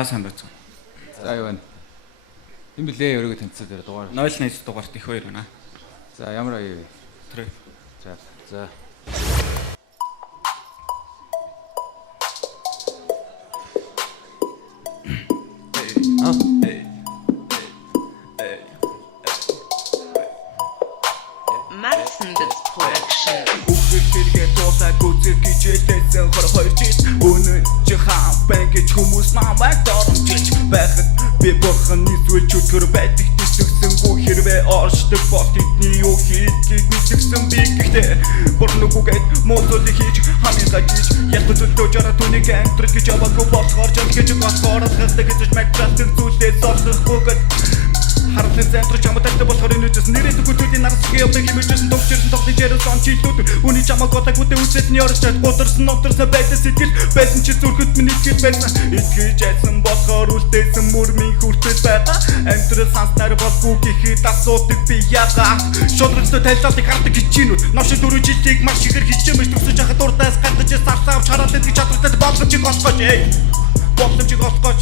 За сайн байна. За юу вэ? Эм билээ өргөө тэнцээ дээр дугаар. 0-1 дугаарт их хоёр байна. За ямар аяа вэ? Тэр. За. Martin's production. Хүүхдэргээ дуусаа гүзэг гэж хэлсэн хор хоёр жил өнөө чи хаан бэн гэж хүмүүс намайг доромжилж байхад би бохны зүйл чөтгөр байдаг тисгсэнгүй хэрвээ оршдог бол тэдний юу хийдгийг мэдсэн би гэхдээ бүрнүгүйгээд муудыг хийж хамгаалж хийж яг төлөвлөж жара түүнийг амтрах гэж аваагүй болохоор жол гэж госгоор хатдаг гэж мэдрэлтэй зүйлээ зорчихгүйгээд Харин центрч амттай болохоор энэжс нэрэтгүй төдийн нарсгийн явдаг хэмжээсэн төгчөрсөн тоглож ярьсан чийлүүд үний чамаг готаггүй үсэдний орчод гутарсан ноторсон байдаг сэтгэл байсан чи зүрхэт миний итгэл байсан итгэж айсан болохоор үлдээсэн мөрмийн хүртэл байгаа амтрал санснаар болгүй гэхэд асуудаг би яга шодрогтой тайлбарлыг хардаг хичээнүүд новш дөрөв жилийг маш ихээр хичээмж төгсөж хахад дуртаас гадаж сарсаав чараад идэх чадвартай боломжийг олгож боломжийг олгож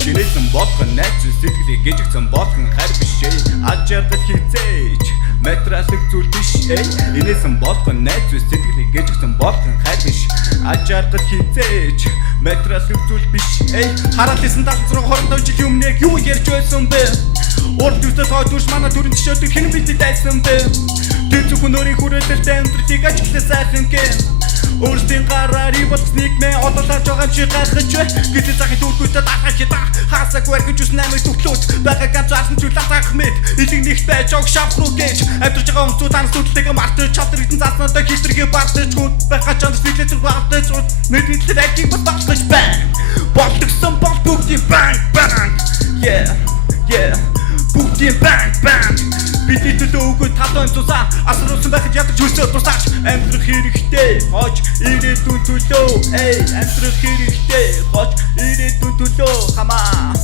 Чинээсэн бодхон найз сэтгэлийг гжигсэн бодхон хайр биш Ачаардал хизээж материалын зүйл биш Инээсэн бодхон найз сэтгэлийг гжигсэн бодхон хайр биш Ачаардал хизээж материалын зүйл биш Хараад исэн 76 жил өмнө юу ярьж байсан бэ Урд үстэй тоодвш манай төрийн төшөөдөг хэн бидэд дайсан бэ Тэр зөвхөн өөрийн хүрээлэлтэй амьдралыг ажиглаж сайхан гэн Өөрсдийн гараар болсныг мэ одоолж байгаа чи гайхаж бай Гэтэл захын дүүргүүдэд ахаж та хаасаагүй эргэж үс намайг төглөөд байгаа ганцаарсан зүйл атах мэд Илэг нэгт байж og шавх руу гэж амтарч байгаа өмцүү танаас төдлөгийг мартаж чадвар идэн заснуудаа хилтергээ бартаж хүн байгаа чанд сэтгэлээ зүг бартаж мэдээлэл ажиг баталж бай Болтгсон бол бүгдийн bang Бүгдийн bang Бидний төлөө өгөө талын цусаа асруулсан байхад ядаж өсөө тусаач амьдрах хэрэгтэй хож ирээдүйн төлөө амьдрах хэрэгтэй хож ирээдүйн төлөө хамаа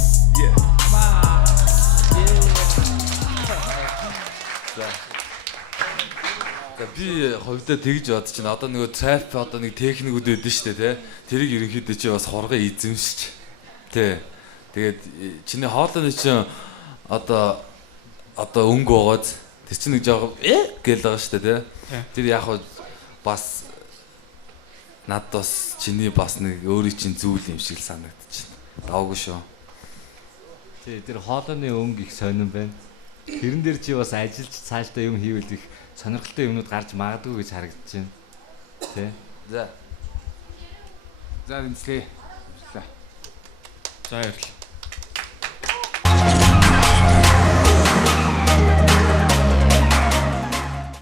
За би хувьдаа тэгж бод чинь одоо нөгөө трап одоо нэг техникүүд өгдөн шүү дээ тий. Тэрийг ерөнхийдөө чи бас хоргоо эзэмшиж тий. Тэгээд чиний хоолойны чинь одоо өнгө өгөөд тэр чинь нэг жоо гээл байгаа шүү дээ тий. Тэр яг бас надад бас чиний бас нэг өөрийн чинь зүйл юм шиг л санагдчихна. Давгүй шүү. Тий тэр хоолойны өнгө их сонирн байна. Тэрэн дээр чи бас ажиллаж цаашдаа юм хийвэл их сонирхолтой юмнууд гарч магадгүй гэж харагдаж байна. Тий. За. За үнслээ. За баярлалаа.